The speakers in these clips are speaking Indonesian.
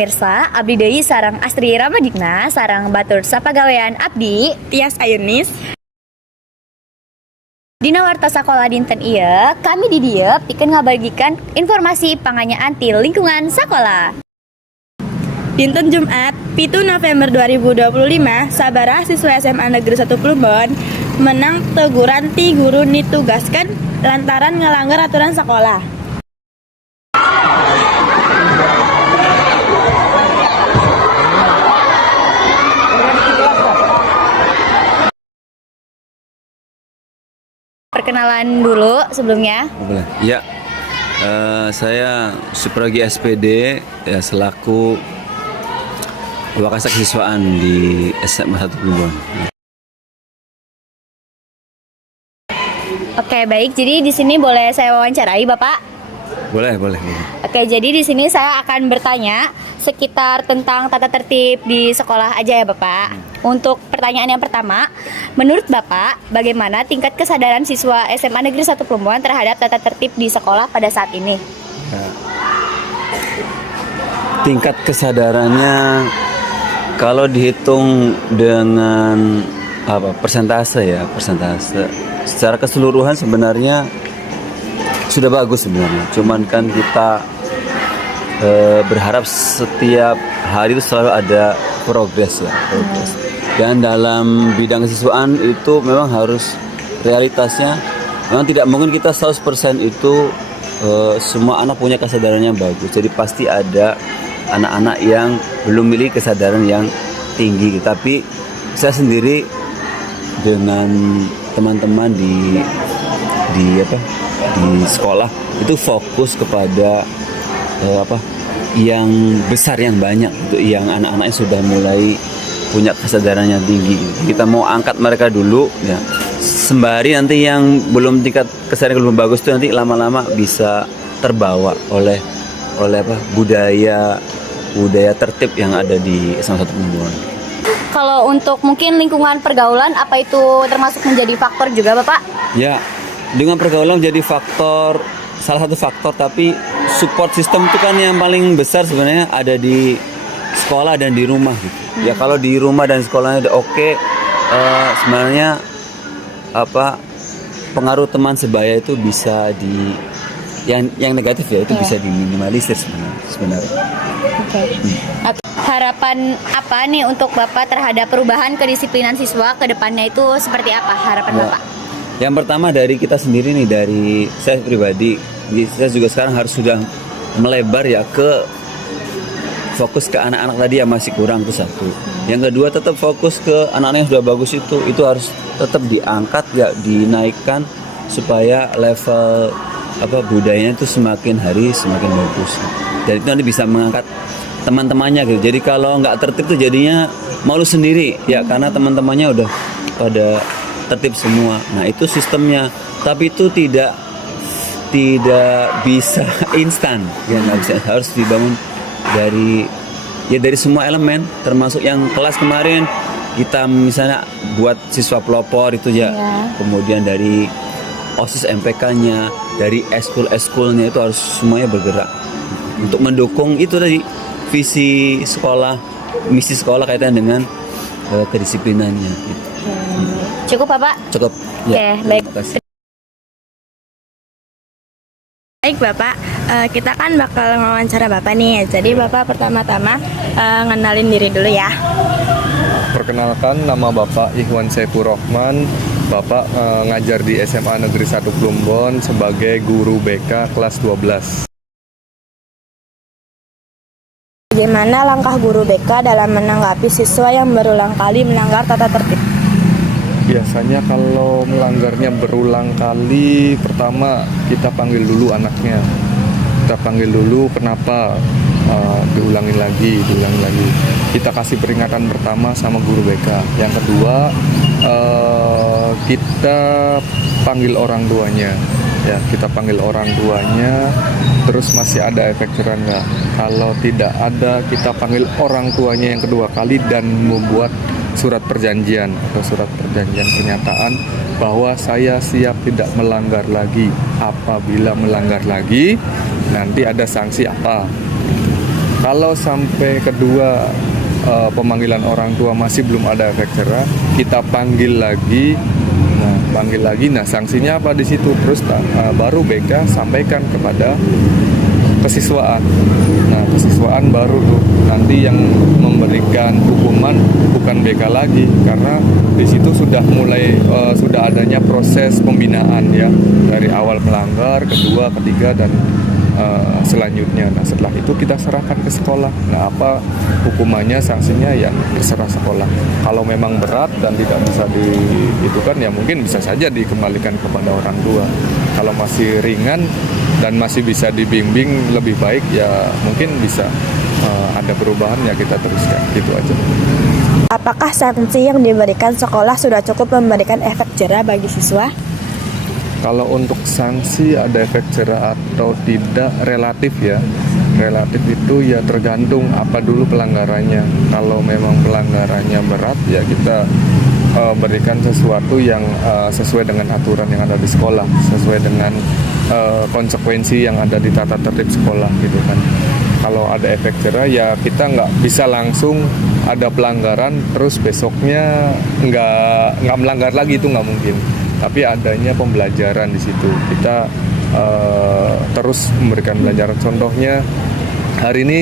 pamirsa, abdi deui sareng Astri Ramadikna sareng batur sapagawean abdi Tias Ayunis. Dina warta sakola dinten ieu, kami di dieu pikeun ngabagikan informasi panganyaan ti lingkungan sakola. Dinten Jumat, 7 November 2025, sabaraha siswa SMA Negeri 1 Plumbon menang teguran ti guru ditugaskan lantaran ngelanggar aturan sekolah. Perkenalan dulu sebelumnya. Boleh. Ya, saya Supragi SPD ya, selaku Wakasak Siswaan di SMA 1 Plumbon. Oke, baik. Jadi di sini boleh saya wawancarai, Bapak? Boleh. Oke, jadi di sini saya akan bertanya sekitar tentang tata tertib di sekolah aja ya, Bapak. Untuk pertanyaan yang pertama, menurut Bapak, bagaimana tingkat kesadaran siswa SMA Negeri 1 Plumbon terhadap tata tertib di sekolah pada saat ini? Ya. Tingkat kesadarannya kalau dihitung dengan persentase secara keseluruhan sebenarnya sudah bagus sebenarnya. Cuman kan kita berharap setiap hari itu selalu ada progres. Dan dalam bidang kesiswaan itu memang harus realitasnya memang tidak mungkin kita 100% itu semua anak punya kesadaran yang bagus. Jadi pasti ada anak-anak yang belum memiliki kesadaran yang tinggi. Tapi saya sendiri dengan teman-teman di sekolah itu fokus kepada yang besar, yang banyak, yang anak-anaknya sudah mulai punya kesadaran yang tinggi. Kita mau angkat mereka dulu ya, sembari nanti yang belum tingkat kesadaran belum bagus itu nanti lama-lama bisa terbawa oleh budaya tertib yang ada di SMA 1 Plumbon. Kalau untuk mungkin lingkungan pergaulan, apa itu termasuk menjadi faktor juga, Bapak? Ya, dengan pergaulan menjadi salah satu faktor, tapi support system itu kan yang paling besar sebenarnya ada di sekolah dan di rumah gitu. Ya kalau di rumah dan sekolahnya udah oke, sebenarnya pengaruh teman sebaya itu bisa yang negatif ya itu bisa diminimalisir sebenarnya. Oke. Harapan apa nih untuk Bapak terhadap perubahan kedisiplinan siswa ke depannya itu seperti apa harapan Bapak? Yang pertama dari kita sendiri nih, dari saya pribadi, saya juga sekarang harus sudah melebar ya ke fokus ke anak-anak tadi yang masih kurang, itu satu. Yang kedua tetap fokus ke anak-anak yang sudah bagus, itu harus tetap diangkat ya, dinaikkan supaya level budayanya itu semakin hari semakin bagus. Dan itu nanti bisa mengangkat teman-temannya gitu. Jadi kalau nggak tertib tuh jadinya malu sendiri ya, karena teman-temannya udah pada tertib semua. Nah itu sistemnya, tapi itu tidak bisa instan ya, nggak bisa, harus dibangun dari semua elemen, termasuk yang kelas kemarin kita misalnya buat siswa pelopor itu ya. Kemudian dari OSIS MPK-nya, dari eskul-eskulnya itu harus semuanya bergerak untuk mendukung itu tadi visi sekolah, misi sekolah kaitan dengan kedisiplinannya gitu. Cukup Bapak? Cukup. Ya, baik. Baik Bapak, kita kan bakal wawancara Bapak nih. Jadi Bapak pertama-tama ngenalin diri dulu ya. Perkenalkan, nama Bapak Ikhwan Saifur Rahman. Bapak ngajar di SMA Negeri 1 Plumbon sebagai guru BK kelas 12. Bagaimana langkah guru BK dalam menanggapi siswa yang berulang kali melanggar tata tertib? Biasanya kalau melanggarnya berulang kali, pertama kita panggil dulu anaknya. Kita panggil dulu kenapa, diulangin lagi. Kita kasih peringatan pertama sama guru BK. Yang kedua, kita panggil orang tuanya. Ya, kita panggil orang tuanya, terus masih ada efek jerah nggak? Kalau tidak ada, kita panggil orang tuanya yang kedua kali dan membuat surat perjanjian atau surat perjanjian pernyataan bahwa saya siap tidak melanggar lagi. Apabila melanggar lagi, nanti ada sanksi apa. Kalau sampai kedua pemanggilan orang tua masih belum ada efek jerah, kita panggil lagi. Nah, panggil lagi. Nah, sanksinya apa di situ? Terus baru BK sampaikan kepada kesiswaan. Nah, kesiswaan baru tuh nanti yang memberikan hukuman bukan BK lagi, karena di situ sudah mulai sudah adanya proses pembinaan ya, dari awal melanggar, kedua, ketiga, dan selanjutnya. Nah, setelah itu kita serahkan ke sekolah. Nah, apa hukumannya, sanksinya yang terserah sekolah. Kalau memang berat dan tidak bisa kan ya mungkin bisa saja dikembalikan kepada orang tua. Kalau masih ringan dan masih bisa dibimbing lebih baik, ya mungkin bisa ada perubahan, ya kita teruskan, gitu aja. Apakah sanksi yang diberikan sekolah sudah cukup memberikan efek jerah bagi siswa? Kalau untuk sanksi ada efek jerah atau tidak relatif ya. Relatif itu ya tergantung apa dulu pelanggarannya. Kalau memang pelanggarannya berat, ya kita berikan sesuatu yang sesuai dengan aturan yang ada di sekolah, sesuai dengan konsekuensi yang ada di tata tertib sekolah gitu kan. Kalau ada efek jerah, ya kita nggak bisa langsung ada pelanggaran terus besoknya nggak melanggar lagi, itu nggak mungkin. Tapi adanya pembelajaran di situ, kita terus memberikan pembelajaran. Contohnya hari ini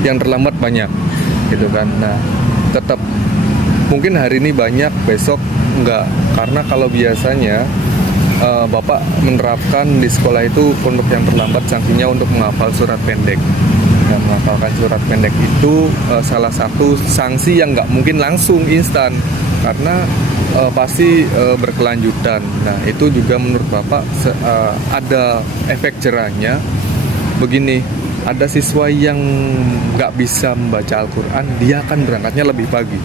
yang terlambat banyak, gitu kan. Nah, tetap mungkin hari ini banyak, besok enggak. Karena kalau biasanya Bapak menerapkan di sekolah itu untuk yang terlambat sanksinya untuk menghafal surat pendek. Ya, menghafalkan surat pendek itu salah satu sanksi yang nggak mungkin langsung instan, karena pasti berkelanjutan. Nah, itu juga menurut Bapak ada efek jerahnya. Begini, ada siswa yang nggak bisa membaca Al-Quran, dia akan berangkatnya lebih pagi,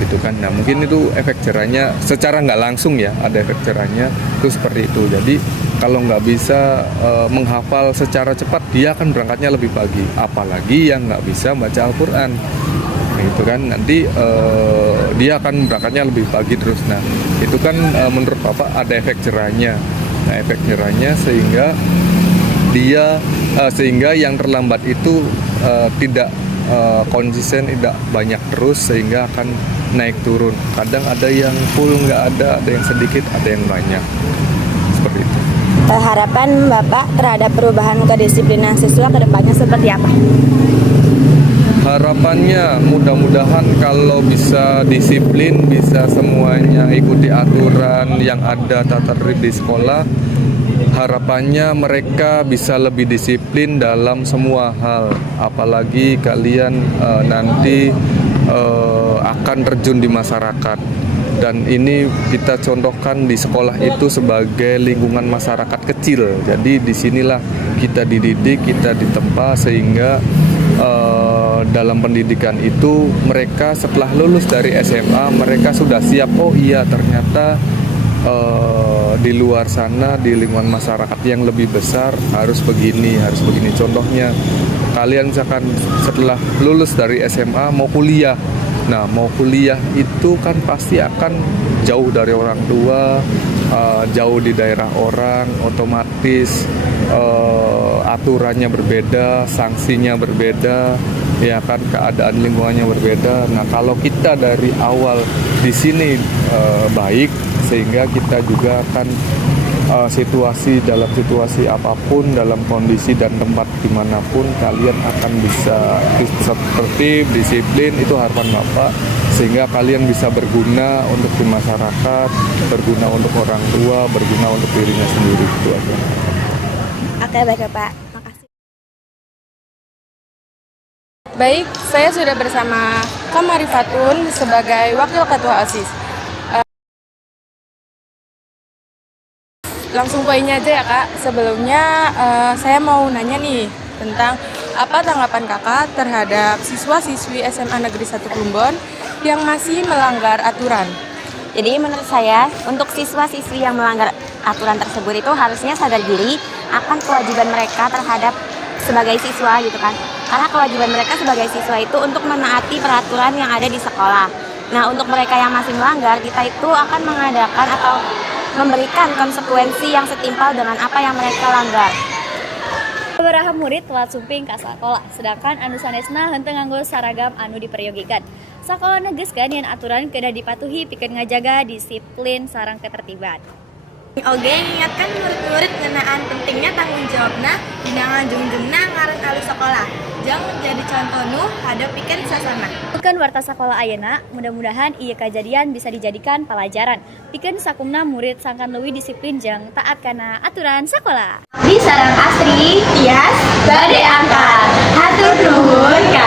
gitu kan. Nah, mungkin itu efek jerahnya secara nggak langsung ya, ada efek jerahnya itu seperti itu. Jadi kalau nggak bisa menghafal secara cepat, dia akan berangkatnya lebih pagi. Apalagi yang nggak bisa membaca Al-Quran, itu kan nanti dia akan berangkatnya lebih pagi terus. Nah, itu kan menurut Bapak ada efek jerahnya. Nah, efek jerahnya sehingga yang terlambat itu tidak konsisten, tidak banyak terus, sehingga akan naik turun. Kadang ada yang full nggak ada yang sedikit, ada yang banyak, seperti itu. Harapan Bapak terhadap perubahan kedisiplinan siswa ke depannya seperti apa? Harapannya mudah-mudahan kalau bisa disiplin, bisa semuanya ikuti aturan yang ada tata tertib di sekolah. Harapannya mereka bisa lebih disiplin dalam semua hal. Apalagi kalian nanti akan terjun di masyarakat. Dan ini kita contohkan di sekolah itu sebagai lingkungan masyarakat kecil. Jadi disinilah kita dididik, kita ditempa, sehingga dalam pendidikan itu mereka setelah lulus dari SMA mereka sudah siap. Oh iya, ternyata di luar sana, di lingkungan masyarakat yang lebih besar harus begini. Contohnya kalian misalkan setelah lulus dari SMA mau kuliah. Nah, mau kuliah itu kan pasti akan jauh dari orang tua, jauh di daerah orang, otomatis aturannya berbeda, sanksinya berbeda, ya kan, keadaan lingkungannya berbeda. Nah, kalau kita dari awal di sini baik, sehingga kita juga akan dalam situasi apapun, dalam kondisi dan tempat dimanapun, kalian akan bisa tertib, disiplin. Itu harapan Bapak, sehingga kalian bisa berguna untuk di masyarakat, berguna untuk orang tua, berguna untuk dirinya sendiri. Itu aja. Oke, baik Bapak. Makasih. Baik, saya sudah bersama Kamarifatun sebagai Wakil Ketua OSIS. Langsung poinnya aja ya Kak. Sebelumnya saya mau nanya nih tentang apa tanggapan Kakak terhadap siswa-siswi SMA Negeri 1 Plumbon yang masih melanggar aturan. Jadi menurut saya, untuk siswa-siswi yang melanggar aturan tersebut itu harusnya sadar diri akan kewajiban mereka terhadap sebagai siswa gitu kan. Karena kewajiban mereka sebagai siswa itu untuk menaati peraturan yang ada di sekolah. Nah, untuk mereka yang masih melanggar, kita itu akan mengadakan atau memberikan konsekuensi yang setimpal dengan apa yang mereka langgar. Sabaraha murid telat sumping ka sakola, sedangkan anu sanesna henteu nganggo saragam anu diperyogikan. Sakola negeskeun yen aturan kedah dipatuhi pikeun ngajaga disiplin sareng ketertiban. Oge ngingatkan murid-murid ngenaan pentingnya tanggung jawabna dina ngajungjungna ngaran alus sekolah. Jang jadi contoh nu hadapikeun sasana. Pikeun warta sakola ayeuna, mudah-mudahan ieu kajadian bisa dijadikan pelajaran. Pikeun sakumna murid sangkan leuwih disiplin jeung taat kana aturan sakola. Di sareng Asri, Tias, bade angkat. Hatur nuhun.